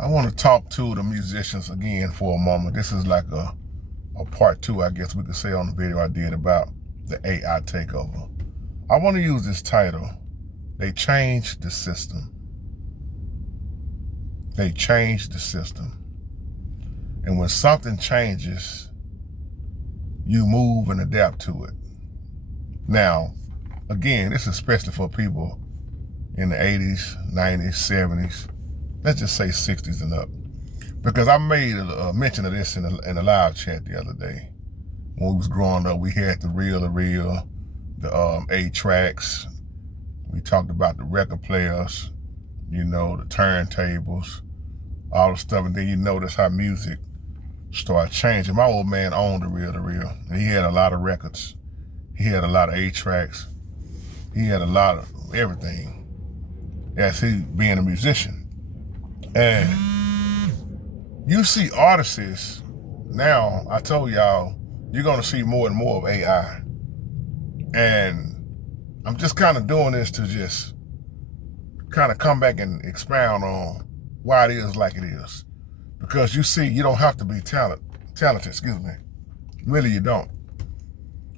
I want to talk to the musicians again for a moment. This is like a part two, I guess we could say, on the video I did about the AI takeover. I want to use this title, They Changed the System. They changed the system. And when something changes, you move and adapt to it. Now, again, this is especially for people in the 80s, 90s, 70s, let's just say 60s and up. Because I made a mention of this in a live chat the other day. When we was growing up, we had the reel-to-reel, the 8-tracks. We talked about the record players, you know, the turntables, all the stuff. And then you notice how music started changing. My old man owned the reel-to-reel, and he had a lot of records. He had a lot of 8-tracks. He had a lot of everything as he being a musician. And you see artists now, I told y'all, you're gonna see more and more of AI. And I'm just kind of doing this to just kind of come back and expound on why it is like it is. Because you see, you don't have to be talented, excuse me. Really, you don't.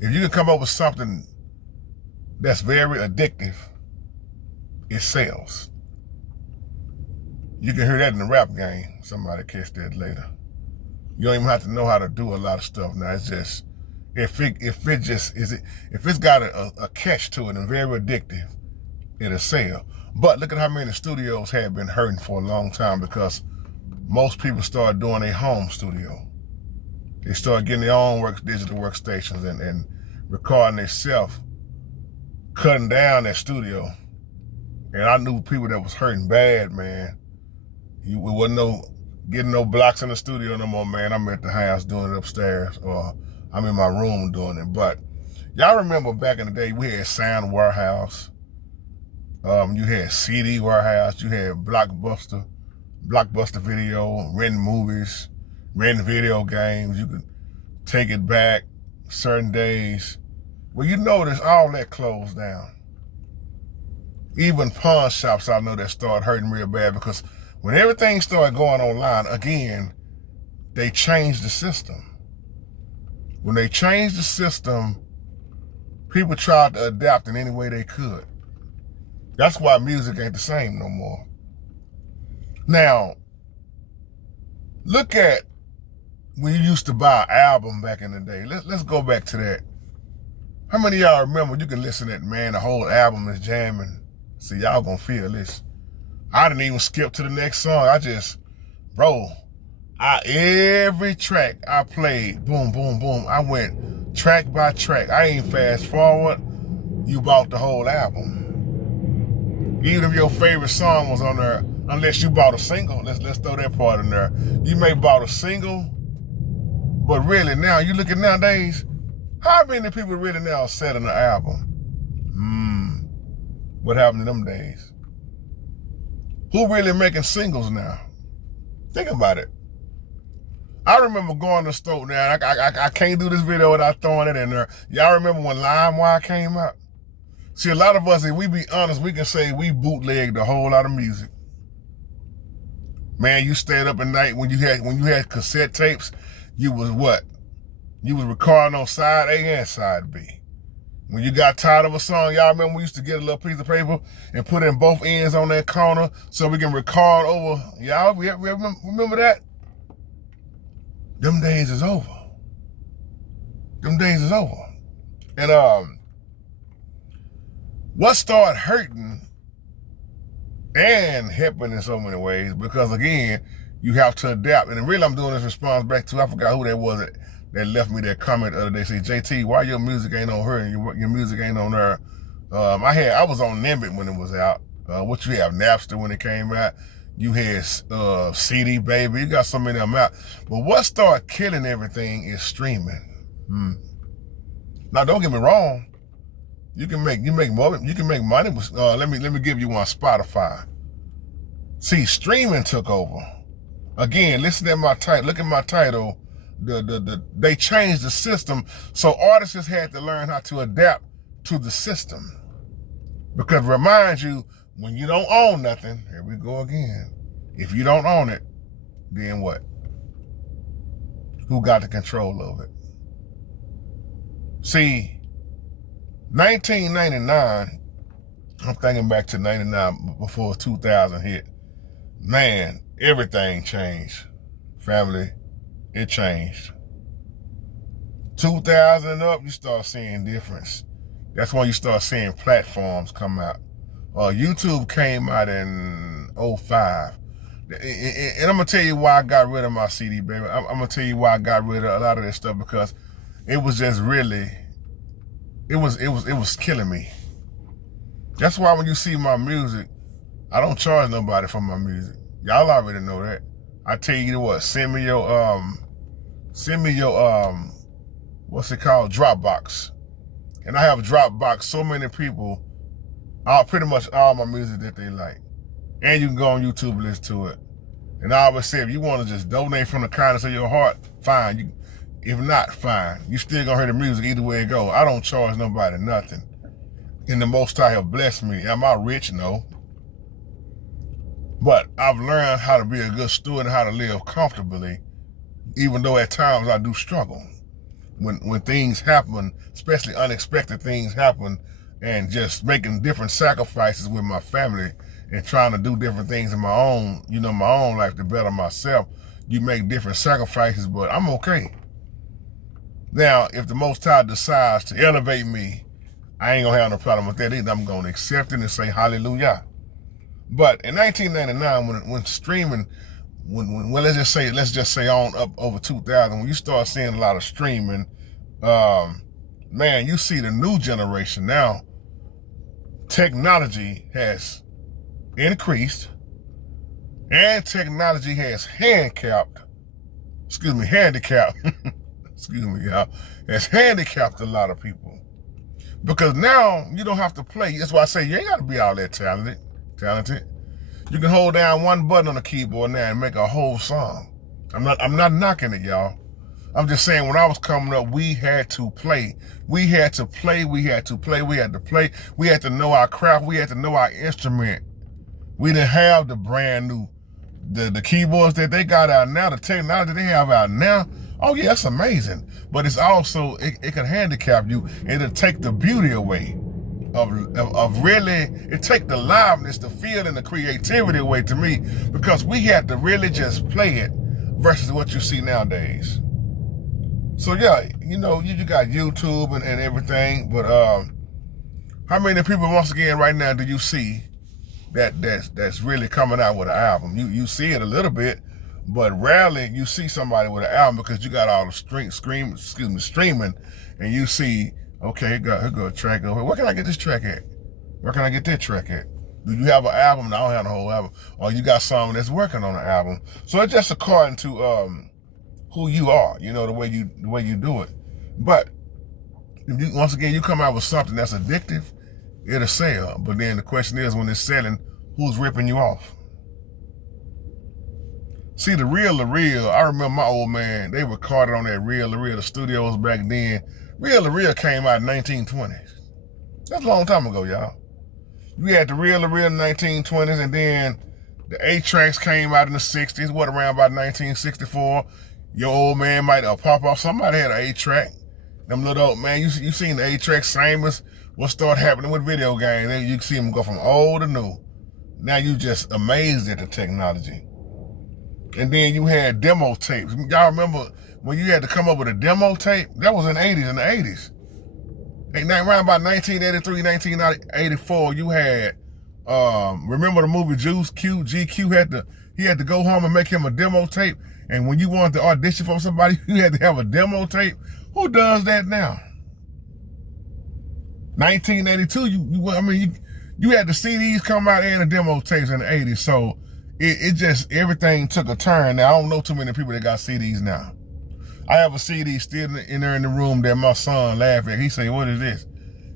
If you can come up with something that's very addictive, it sells. You can hear that in the rap game. Somebody catch that later. You don't even have to know how to do a lot of stuff now. It's just, if it's got a catch to it and very addictive, it'll sell. But look at how many studios have been hurting for a long time because most people start doing a home studio. They start getting their own digital workstations and recording themselves, cutting down that studio. And I knew people that was hurting bad, man. We wasn't getting no blocks in the studio no more, man. I'm at the house doing it upstairs, or I'm in my room doing it. But y'all remember back in the day, we had Sound Warehouse. You had CD Warehouse. You had Blockbuster Video, renting movies, renting video games. You could take it back certain days. Well, you notice all that closed down. Even pawn shops, I know, that started hurting real bad because when everything started going online, again, they changed the system. When they changed the system, people tried to adapt in any way they could. That's why music ain't the same no more. Now, look at when you used to buy an album back in the day. Let's go back to that. How many of y'all remember you can listen to it, man, the whole album is jamming? See, y'all gonna feel this. I didn't even skip to the next song. Every track I played, boom, boom, boom. I went track by track. I ain't fast forward. You bought the whole album. Even if your favorite song was on there, unless you bought a single, let's throw that part in there. You may bought a single, but really now, you look at nowadays, how many people really now set an album? What happened in them days? Who really making singles now? Think about it. I remember going to the store now. I can't do this video without throwing it in there. Y'all remember when LimeWire came out? See, a lot of us, if we be honest, we can say we bootlegged a whole lot of music. Man, you stayed up at night when you had cassette tapes. You was what? You was recording on side A and side B. When you got tired of a song, y'all remember we used to get a little piece of paper and put in both ends on that corner so we can record over. Y'all remember that? Them days is over. Them days is over. And what started hurting and helping in so many ways, because again, you have to adapt. And really I'm doing this response back to, I forgot who that was that left me that comment the other day. Say, JT, why your music ain't on her and your music ain't on there? I was on Nimbit when it was out. What you have, Napster when it came out. You had CD Baby. You got so many of them out. But what started killing everything is streaming. Now, don't get me wrong. You can make money. Let me give you one. Spotify. See, streaming took over. Again, listen at my title. Look at my title. They changed the system, so artists had to learn how to adapt to the system. Because remind you, when you don't own nothing, here we go again. If you don't own it, then what? Who got the control of it? See, 1999, I'm thinking back to 99 before 2000 hit. Man, everything changed. Family, it changed. 2000 and up, you start seeing difference. That's when you start seeing platforms come out. YouTube came out in 05. And I'm gonna tell you why I got rid of my CD, baby. I'm gonna tell you why I got rid of a lot of this stuff, because it was just really, it was killing me. That's why when you see my music, I don't charge nobody for my music. Y'all already know that. I tell you what, send me your what's it called, Dropbox. And I have Dropbox so many people, pretty much all my music that they like. And you can go on YouTube and listen to it. And I always say, if you want to just donate from the kindness of your heart, fine. If not, fine. You still gonna hear the music either way it go. I don't charge nobody nothing. And the Most High have blessed me. Am I rich? No. But I've learned how to be a good steward and how to live comfortably, even though at times I do struggle. When things happen, especially unexpected things happen, and just making different sacrifices with my family and trying to do different things in my own, my own life to better myself, you make different sacrifices, but I'm okay. Now, if the Most High decides to elevate me, I ain't gonna have no problem with that either. I'm gonna accept it and say hallelujah. But in 1999, when streaming, when let's just say on up over 2000, when you start seeing a lot of streaming, man, you see the new generation now. Technology has increased, and technology has handicapped, has handicapped a lot of people. Because now you don't have to play. That's why I say you ain't got to be all that talented. You can hold down one button on the keyboard now and make a whole song. I'm not knocking it, y'all. I'm just saying, when I was coming up, we had to play. We had to know our craft. We had to know our instrument. We didn't have the brand new, the keyboards that they got out now, the technology they have out now. Oh yeah, that's amazing. But it's also, it can handicap you, and it'll take the beauty away of really, it take the liveness, the feel, and the creativity away to me, because we had to really just play it versus what you see nowadays. So yeah, you got YouTube and everything, but how many people, once again, right now do you see that's really coming out with an album? You see it a little bit, but rarely you see somebody with an album, because you got all the streaming, and you see, okay, here go a track over here. Where can I get this track at? Where can I get that track at? Do you have an album? No, I don't have the whole album. Or you got someone that's working on an album. So it's just according to who you are, the way you do it. But if once again, you come out with something that's addictive, it'll sell. But then the question is, when it's selling, who's ripping you off? See, the reel, I remember my old man, they recorded on that reel, the studios back then. Reel came out in 1920s. That's a long time ago, y'all. You had the reel in the 1920s, and then the 8-tracks came out in the 60s, around about 1964. Your old man might pop off. Somebody had an 8-track. Them little old, man, you seen the 8-track, same as what started happening with video games. You see them go from old to new. Now you just amazed at the technology. And then you had demo tapes. Y'all remember when you had to come up with a demo tape? That was in the 80s. And around about 1983, 1984, you had, remember the movie Juice? GQ he had to go home and make him a demo tape. And when you wanted to audition for somebody, you had to have a demo tape. Who does that now? 1982, you had the CDs come out and the demo tapes in the 80s. So it just, everything took a turn. Now, I don't know too many people that got CDs now. I have a CD still in there in the room that my son laughed at. He said, "What is this?"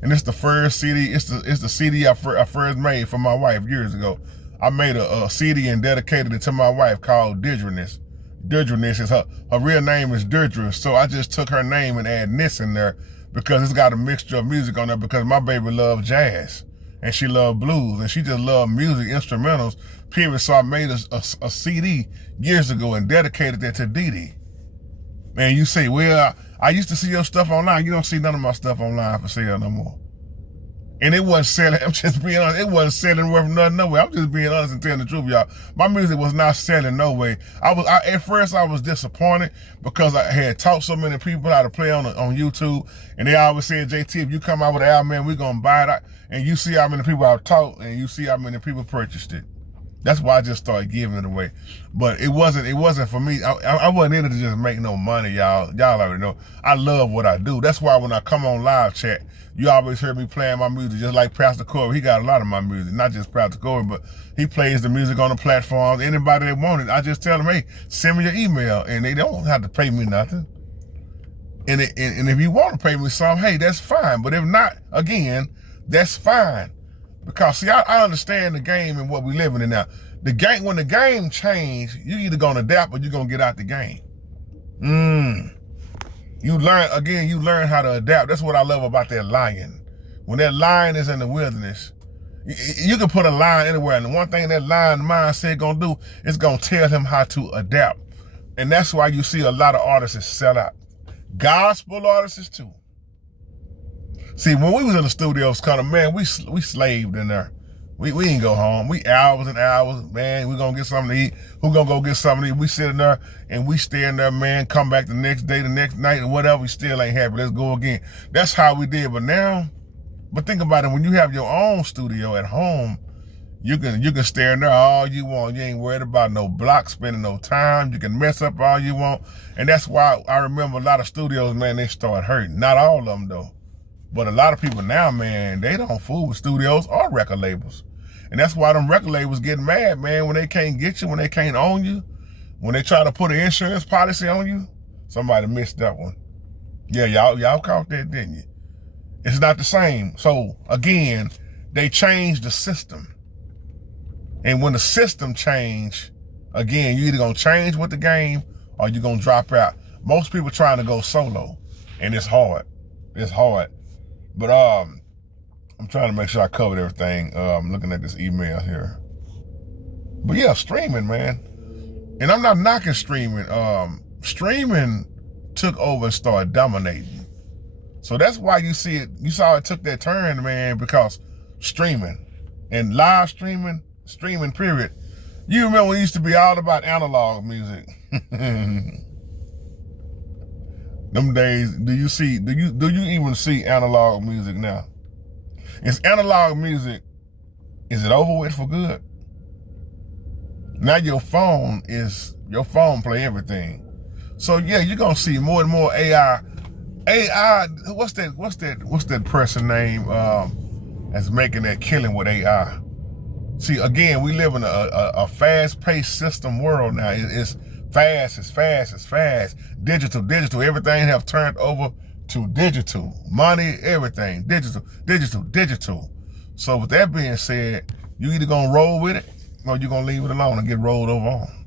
And it's the first CD. It's the CD I first made for my wife years ago. I made a CD and dedicated it to my wife called Deirdre-ness. Deirdre-ness is her real name is Deirdre. So I just took her name and added "ness" in there, because it's got a mixture of music on there, because my baby loves jazz. and she loved blues, and she just loved music, instrumentals, period. So I made a CD years ago and dedicated that to Dee Dee. Man, you say, well, I used to see your stuff online. You don't see none of my stuff online for sale no more. And it wasn't selling. I'm just being honest. It wasn't selling worth nothing no way. I'm just being honest and telling the truth, y'all. My music was not selling no way. At first I was disappointed because I had taught so many people how to play on YouTube, and they always said, JT, if you come out with an album, man, we're gonna buy it. And you see how many people I've taught, and you see how many people purchased it. That's why I just started giving it away. But it wasn't for me. I wasn't in it to just make no money, y'all. Y'all already know. I love what I do. That's why when I come on live chat, you always hear me playing my music, just like Pastor Corey. He got a lot of my music, not just Pastor Corey, but he plays the music on the platforms. Anybody that want it, I just tell them, hey, send me your email, and they don't have to pay me nothing. And if you want to pay me some, hey, that's fine. But if not, again, that's fine. Because see, I understand the game and what we living in now. The game, when the game change, you either gonna adapt or you gonna get out the game. You learn how to adapt. That's what I love about that lion. When that lion is in the wilderness, you can put a lion anywhere, and the one thing that lion mindset gonna do is gonna tell him how to adapt. And that's why you see a lot of artists sell out. Gospel artists too. See, when we was in the studios, man, we slaved in there. We didn't go home. We hours and hours, man, we gonna get something to eat. Who gonna go get something to eat? We sit in there and we stay in there, man, come back the next day, the next night, and whatever, we still ain't happy. Let's go again. That's how we did. But think about it, when you have your own studio at home, you can stay in there all you want. You ain't worried about no block, spending no time. You can mess up all you want. And that's why I remember a lot of studios, man, they start hurting. Not all of them though. But a lot of people now, man, they don't fool with studios or record labels. And that's why them record labels get mad, man, when they can't get you, when they can't own you, when they try to put an insurance policy on you. Somebody missed that one. Yeah, y'all caught that, didn't you? It's not the same. So again, they changed the system. And when the system change, again, you either gonna change with the game or you're gonna drop out. Most people trying to go solo, and it's hard. It's hard. But I'm trying to make sure I covered everything. I'm looking at this email here. But yeah, streaming, man. And I'm not knocking streaming. Streaming took over and started dominating. So that's why you saw it took that turn, man, because streaming and live streaming period. You remember when it used to be all about analog music. Them days, do you even see analog music now? Is analog music, is it over with for good? Now your phone play everything. So yeah, you're gonna see more and more AI. What's that person name that's making that killing with AI? See, again, we live in a fast-paced system world now. It's fast. Digital. Everything have turned over to digital. Money, everything. Digital. So with that being said, you either gonna roll with it or you're gonna leave it alone and get rolled over on.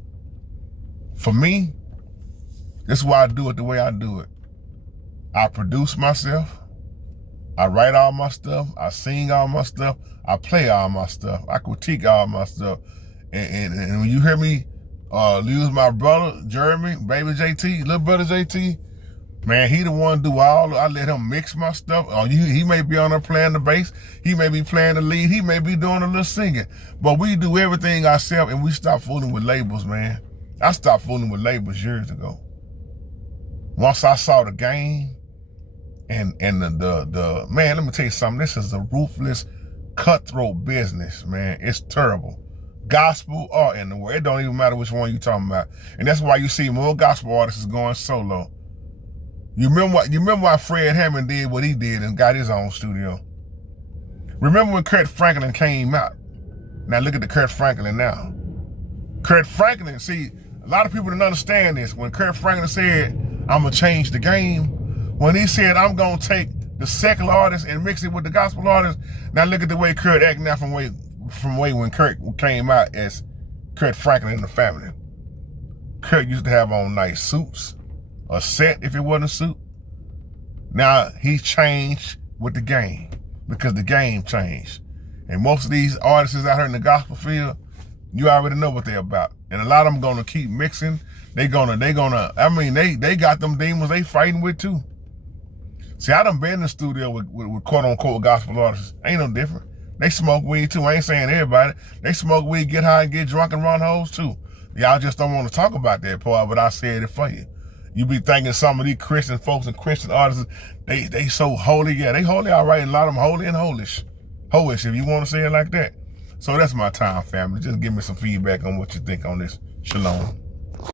For me, this is why I do it the way I do it. I produce myself. I write all my stuff. I sing all my stuff. I play all my stuff. I critique all my stuff. And when you hear me use my brother, Jeremy, baby JT, little brother JT, man, he the one do all. I let him mix my stuff. He may be on there playing the bass. He may be playing the lead. He may be doing a little singing. But we do everything ourselves, and we stop fooling with labels, man. I stopped fooling with labels years ago. Once I saw the game, and the man, let me tell you something. This is a ruthless, cutthroat business, man. It's terrible. Gospel or in the world, it don't even matter which one you talking about. And that's why you see more gospel artists going solo. You remember why Fred Hammond did what he did and got his own studio? Remember when Kurt Franklin came out? Now look at the Kurt Franklin now. Kurt Franklin, see, a lot of people didn't understand this. When Kurt Franklin said, I'm gonna change the game, when he said, I'm gonna take the secular artists and mix it with the gospel artists, now look at the way Kurt acting now from way when Kurt came out as Kurt Franklin and the Family. Kurt used to have on nice suits, a set if it wasn't a suit. Now he changed with the game because the game changed. And most of these artists out here in the gospel field, you already know what they're about. And a lot of them gonna keep mixing. They got them demons they fighting with too. See, I done been in the studio with quote unquote gospel artists. Ain't no different. They smoke weed too. I ain't saying everybody. They smoke weed, get high, and get drunk and run hoes too. Y'all just don't want to talk about that part, but I said it for you. You be thinking some of these Christian folks and Christian artists, they so holy. Yeah, they holy all right, and a lot of them holy and holish. Holish, if you want to say it like that. So that's my time, family. Just give me some feedback on what you think on this. Shalom.